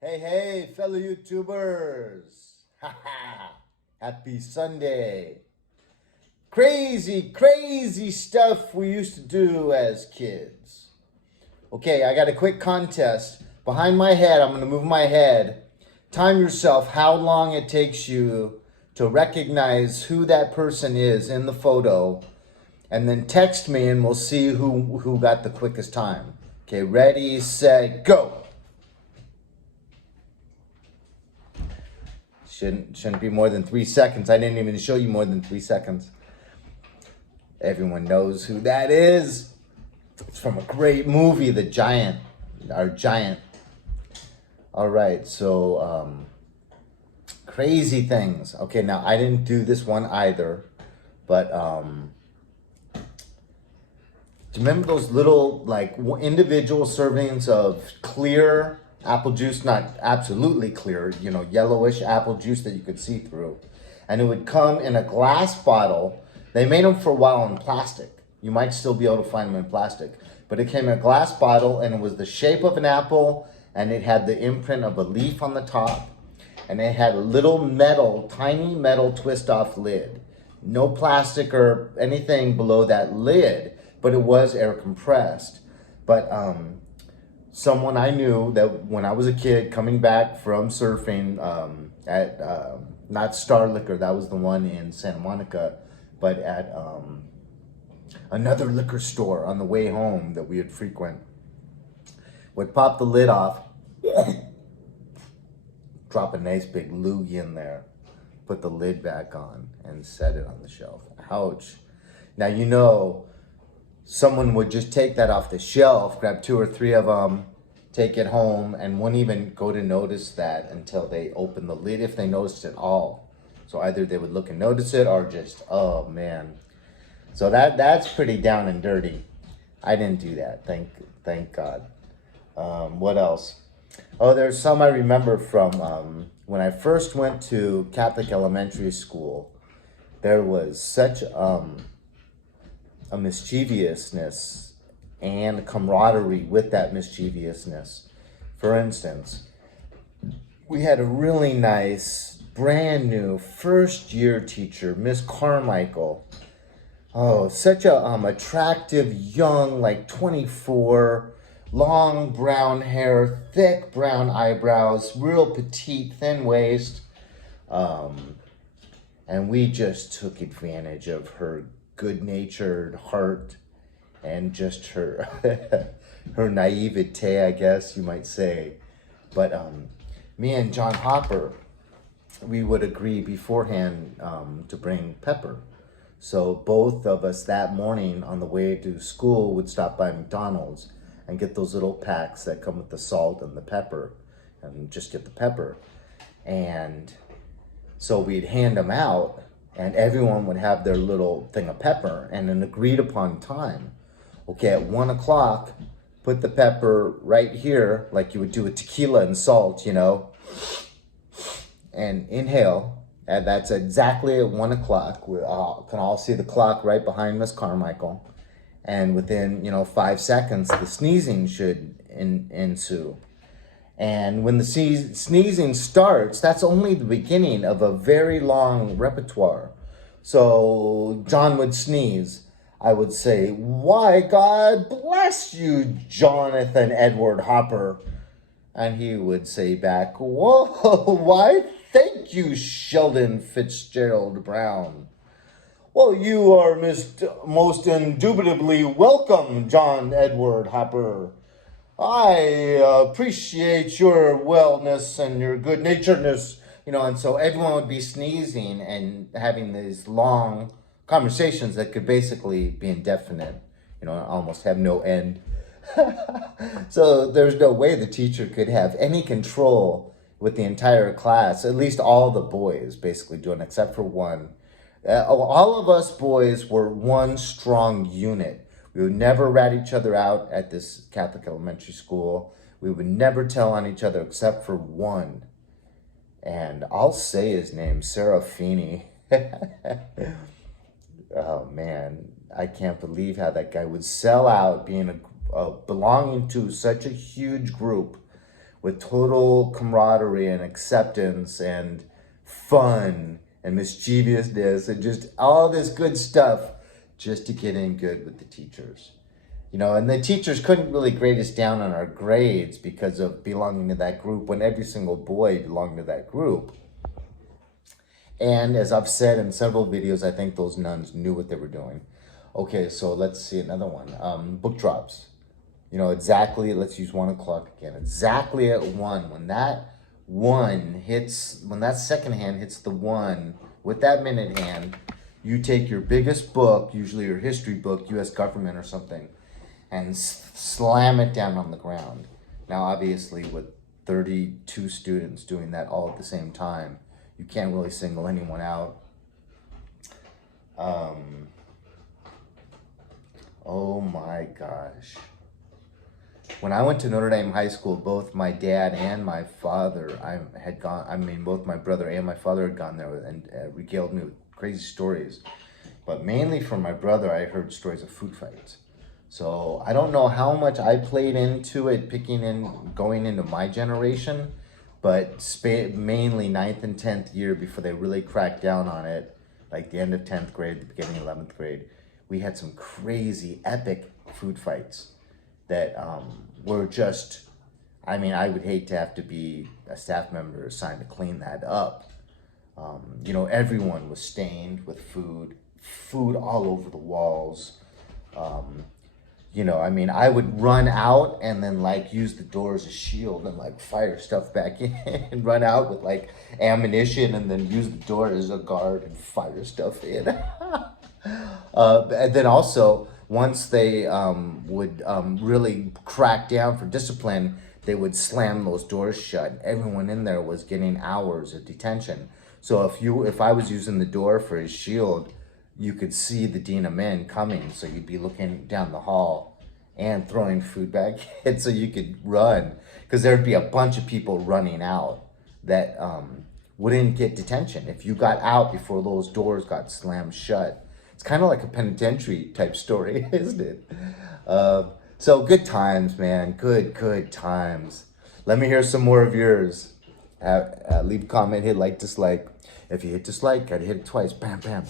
Hey, hey, fellow YouTubers! Happy Sunday! Crazy, crazy stuff we used to do as kids. Okay, I got a quick contest. Behind my head, I'm going to move my head. Time yourself how long it takes you to recognize who that person is in the photo, and then text me and we'll see who got the quickest time. Okay, ready, set, go! Shouldn't be more than 3 seconds. I didn't even show you more than 3 seconds. Everyone knows who that is. It's from a great movie, The Giant. Our Giant. All right, so crazy things. Okay, now I didn't do this one either, but do you remember those little like individual servings of clear apple juice? Not absolutely clear, yellowish apple juice that you could see through. And it would come in a glass bottle. They made them for a while in plastic. You might still be able to find them in plastic. But it came in a glass bottle and it was the shape of an apple and it had the imprint of a leaf on the top. And it had a little metal, tiny metal twist off lid. No plastic or anything below that lid, but it was air compressed. But someone I knew that when I was a kid coming back from surfing at not Star Liquor, that was the one in Santa Monica, but at another liquor store on the way home that we would frequent, would pop the lid off, drop a nice big loogie in there, put the lid back on, and set it on the shelf. Ouch. Now, someone would just take that off the shelf, grab two or three of them, take it home, and wouldn't even go to notice that until they opened the lid, if they noticed it all. So either they would look and notice it, or just, oh man. So that's pretty down and dirty. I didn't do that, thank God. What else? Oh, there's some I remember from when I first went to Catholic elementary school. There was such a mischievousness and camaraderie with that mischievousness. For instance, we had a really nice, brand new first year teacher, Miss Carmichael. Oh, such a attractive, young, like 24, long brown hair, thick brown eyebrows, real petite, thin waist. And we just took advantage of her good-natured heart and just her her naivete, I guess you might say. But me and John Hopper, we would agree beforehand to bring pepper. So both of us that morning on the way to school would stop by McDonald's and get those little packs that come with the salt and the pepper, and just get the pepper. And so we'd hand them out and everyone would have their little thing of pepper and an agreed upon time. Okay, at 1 o'clock, put the pepper right here, like you would do with tequila and salt, and inhale. And that's exactly at 1 o'clock. We can all see the clock right behind Miss Carmichael. And within, 5 seconds, the sneezing should ensue. And when the sneezing starts, that's only the beginning of a very long repertoire. So John would sneeze. I would say, "Why, God bless you, Jonathan Edward Hopper." And he would say back, "Whoa, why, thank you, Sheldon Fitzgerald Brown." "Well, you are most indubitably welcome, John Edward Hopper. I appreciate your wellness and your good naturedness." And so everyone would be sneezing and having these long conversations that could basically be indefinite, almost have no end. So there's no way the teacher could have any control with the entire class, at least all the boys basically doing, except for one. All of us boys were one strong unit. We would never rat each other out at this Catholic elementary school. We would never tell on each other except for one. And I'll say his name, Serafini. Oh man, I can't believe how that guy would sell out being belonging to such a huge group with total camaraderie and acceptance and fun and mischievousness and just all this good stuff just to get in good with the teachers. You know, and the teachers couldn't really grade us down on our grades because of belonging to that group when every single boy belonged to that group. And as I've said in several videos, I think those nuns knew what they were doing. Okay, so let's see another one. Book drops. You know, exactly, let's use 1 o'clock again. Exactly at 1, when that second hand hits the 1 with that minute hand, you take your biggest book, usually your history book, US government or something, and slam it down on the ground. Now, obviously, with 32 students doing that all at the same time, you can't really single anyone out. Oh my gosh. When I went to Notre Dame High School, both my dad and my father, both my brother and my father had gone there and regaled me with crazy stories. But mainly from my brother, I heard stories of food fights. So I don't know how much I played into it, going into my generation, but mainly 9th and 10th year before they really cracked down on it, like the end of 10th grade, the beginning of 11th grade, we had some crazy epic food fights that were just, I mean, I would hate to have to be a staff member assigned to clean that up. You know, everyone was stained with food all over the walls. You know, I mean, I would run out and then like use the door as a shield and like fire stuff back in and run out with like ammunition and then use the door as a guard and fire stuff in. And then also, once they would really crack down for discipline, they would slam those doors shut. Everyone in there was getting hours of detention. So if I was using the door for his shield, you could see the Dean of Men coming, so you'd be looking down the hall and throwing food back in so you could run, because there'd be a bunch of people running out that wouldn't get detention if you got out before those doors got slammed shut. It's kind of like a penitentiary type story, isn't it? So good times, man. Good times. Let me hear some more of yours. Leave a comment, hit like, dislike. If you hit dislike, gotta hit it twice. Bam, bam.